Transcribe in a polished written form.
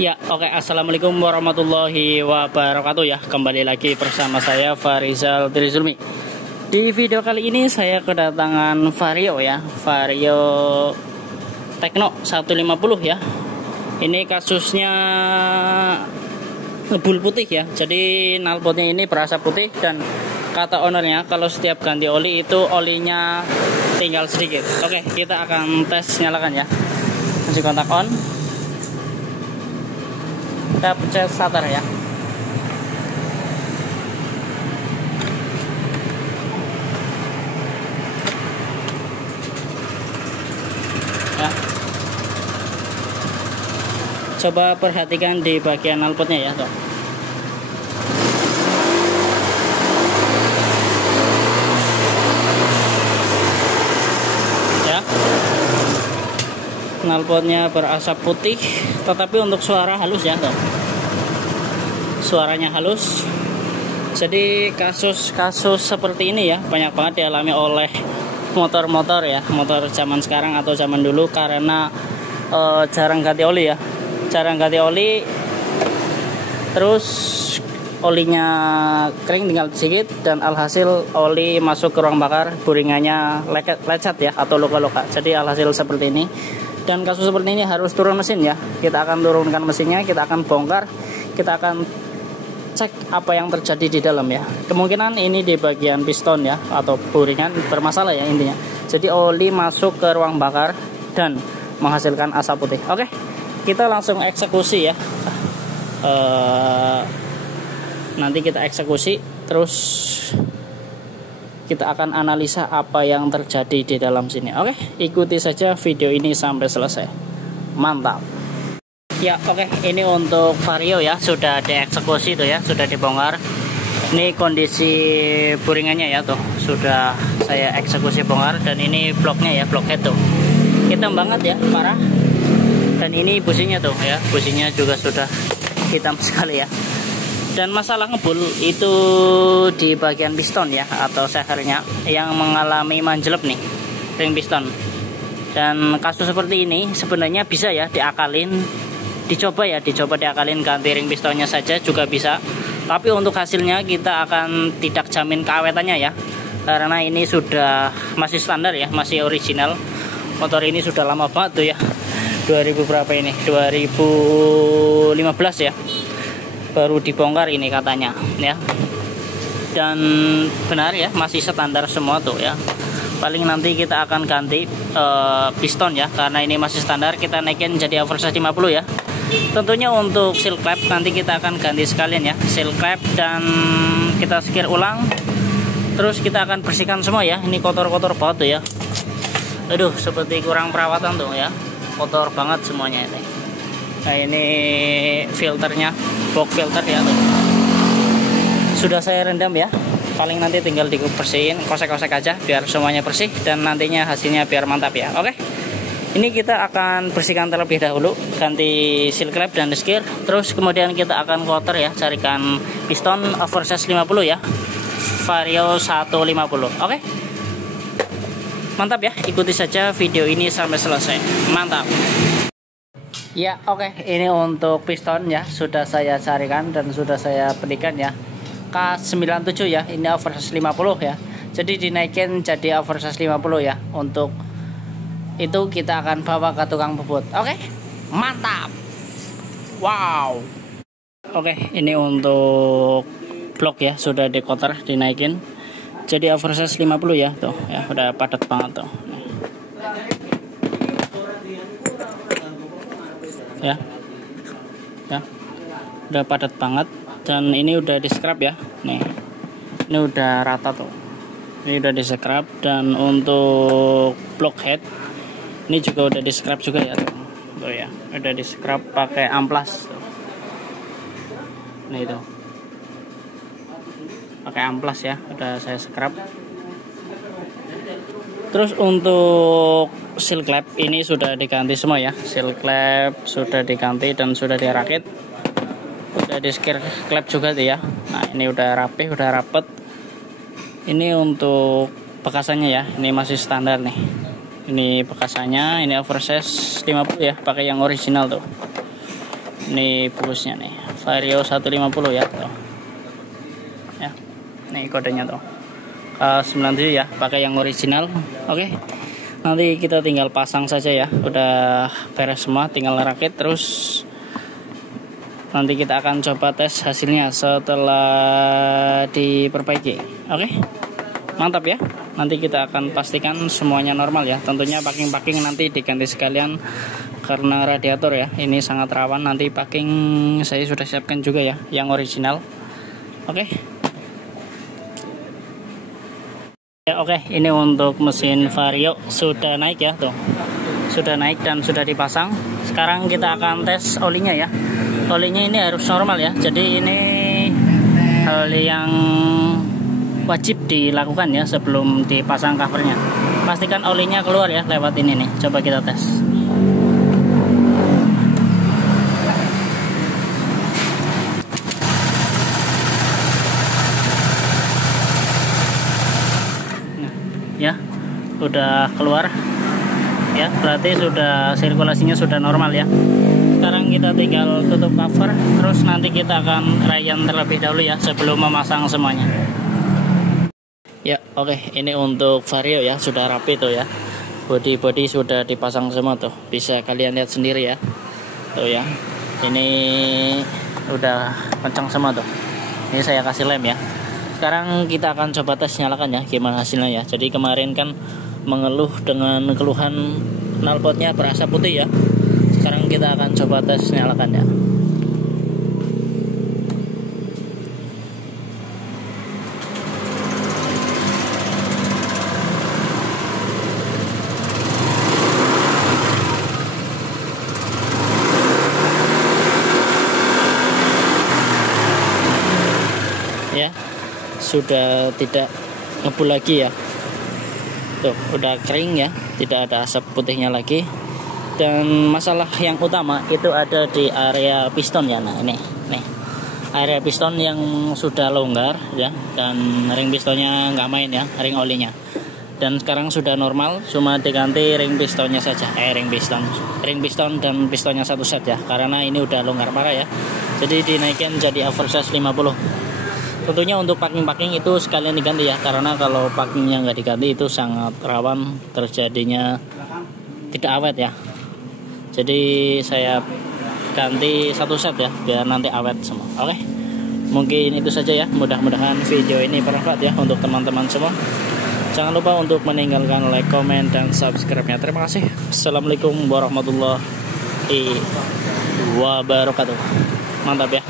Ya, oke. Assalamualaikum warahmatullahi wabarakatuh ya. Kembali lagi bersama saya Farizal Trizulmi. Di video kali ini saya kedatangan Vario ya, Vario Tekno 150 ya. Ini kasusnya ngebul putih ya. Jadi knalpotnya ini berasa putih dan kata ownernya kalau setiap ganti oli itu olinya tinggal sedikit. Oke, kita akan tes nyalakan ya. Masih kontak on. Kita pencet starter ya. Ya. Coba perhatikan di bagian knalpotnya ya, tuh. Ya. Knalpotnya berasap putih, tetapi untuk suara halus ya, tuh. Suaranya halus. Jadi kasus-kasus seperti ini ya banyak banget dialami oleh motor-motor ya, motor zaman sekarang atau zaman dulu karena jarang ganti oli ya, jarang ganti oli, terus olinya kering tinggal sedikit dan alhasil oli masuk ke ruang bakar, buringannya lecet ya atau luka-luka. Jadi alhasil seperti ini. Dan kasus seperti ini harus turun mesin ya. Kita akan turunkan mesinnya, kita akan bongkar, kita akan cek apa yang terjadi di dalam ya. Kemungkinan ini di bagian piston ya atau buringan bermasalah ya intinya. Jadi oli masuk ke ruang bakar dan menghasilkan asap putih. Oke, kita langsung eksekusi ya. Nanti kita eksekusi, terus kita akan analisa apa yang terjadi di dalam sini. Oke, ikuti saja video ini sampai selesai. Mantap. Ya, oke. Ini untuk Vario ya, sudah dieksekusi tuh ya, sudah dibongkar. Ini kondisi buringannya ya tuh, sudah saya eksekusi bongkar. Dan ini bloknya ya, blok head tuh, hitam banget ya, parah. Dan ini businya tuh ya, businya juga sudah hitam sekali ya. Dan masalah ngebul itu di bagian piston ya, atau sehernya yang mengalami manjelep nih, ring piston. Dan kasus seperti ini sebenarnya bisa ya diakalin, dicoba diakalin, ganti ring pistonnya saja juga bisa. Tapi untuk hasilnya kita akan tidak jamin keawetannya ya, karena ini sudah masih standar ya, masih original. Motor ini sudah lama banget tuh ya, 2000 berapa ini, 2015 ya baru dibongkar ini katanya ya. Dan benar ya, masih standar semua tuh ya. Paling nanti kita akan ganti piston ya, karena ini masih standar. Kita naikin jadi oversize 50 ya. Tentunya untuk seal clap nanti kita akan ganti sekalian ya, seal clap, dan kita sekir ulang. Terus kita akan bersihkan semua ya. Ini kotor-kotor banget tuh ya. Aduh, seperti kurang perawatan tuh ya. Kotor banget semuanya ini. Nah, ini filternya, box filter ya tuh. Sudah saya rendam ya. Paling nanti tinggal dibersihin, kosek-kosek aja biar semuanya bersih dan nantinya hasilnya biar mantap ya. Oke. Ini kita akan bersihkan terlebih dahulu, ganti seal clap dan skir. Terus kemudian kita akan kotor ya, carikan piston oversize 50 ya, Vario 150. Oke. Mantap ya, ikuti saja video ini sampai selesai. Mantap. Ya, oke. Ini untuk piston ya, sudah saya carikan dan sudah saya belikan ya. K97 ya, ini oversize 50 ya. Jadi dinaikin jadi oversize 50 ya. Untuk itu kita akan bawa ke tukang bubut. Oke, mantap. Wow. Oke, ini untuk blok ya, sudah dikotor, dinaikin jadi oversize 50 ya tuh ya, udah padat banget tuh ya. Ya, udah padat banget. Dan ini udah di scrap ya, nih ini udah rata tuh, ini udah di scrap. Dan untuk block head ini juga udah di scrap juga ya tuh ya, udah di scrap pakai amplas tuh. Nah itu pakai amplas ya, udah saya scrap. Terus untuk seal clap ini sudah diganti semua ya, seal clap sudah diganti dan sudah dirakit, udah di skir clap juga tuh ya. Nah ini udah rapih, udah rapet. Ini untuk bekasannya ya, ini masih standar nih. Ini bekasannya, ini oversize 50 ya, pakai yang original tuh. Ini busnya nih, Vario 150 ya tuh. Ya, nih kodenya tuh K97 ya, pakai yang original. Oke, nanti kita tinggal pasang saja ya, udah beres semua, tinggal rakit. Terus nanti kita akan coba tes hasilnya setelah diperbaiki. Oke, mantap ya. Nanti kita akan pastikan semuanya normal ya. Tentunya packing nanti diganti sekalian karena radiator ya, ini sangat rawan. Nanti packing saya sudah siapkan juga ya, yang original. Oke. Ya, oke, ini untuk mesin Vario sudah naik ya tuh. Sudah naik dan sudah dipasang. Sekarang kita akan tes olinya ya. Olinya ini harus normal ya. Jadi ini hal yang wajib dilakukan ya sebelum dipasang covernya. Pastikan olinya keluar ya lewat ini nih. Coba kita tes. Ya, udah keluar ya, berarti sudah sirkulasinya sudah normal ya. Sekarang kita tinggal tutup cover, terus nanti kita akan rayan terlebih dahulu ya sebelum memasang semuanya. Ya, oke, ini untuk Vario ya, sudah rapi tuh ya. Body sudah dipasang semua tuh, bisa kalian lihat sendiri ya. Tuh ya, ini udah kencang semua tuh. Ini saya kasih lem ya. Sekarang kita akan coba tes nyalakan ya, gimana hasilnya ya. Jadi kemarin kan mengeluh dengan keluhan knalpotnya berasap putih ya. Sekarang kita akan coba tes nyalakan ya. Ya, sudah tidak ngebul lagi ya. Tuh, udah kering ya, tidak ada asap putihnya lagi. Dan masalah yang utama itu ada di area piston ya. Nah, ini nih, area piston yang sudah longgar ya, dan ring pistonnya nggak main ya, ring olinya. Dan sekarang sudah normal, cuma diganti ring pistonnya saja. Ring piston dan pistonnya satu set ya, karena ini udah longgar parah ya. Jadi dinaikkan jadi oversize 50. Tentunya untuk packing itu sekalian diganti ya, karena kalau packingnya nggak diganti itu sangat rawan terjadinya tidak awet ya. Jadi saya ganti satu set ya, biar nanti awet semua. Oke, mungkin itu saja ya. Mudah-mudahan video ini bermanfaat ya untuk teman-teman semua. Jangan lupa untuk meninggalkan like, comment, dan subscribe-nya. Terima kasih. Assalamualaikum warahmatullahi wabarakatuh. Mantap ya.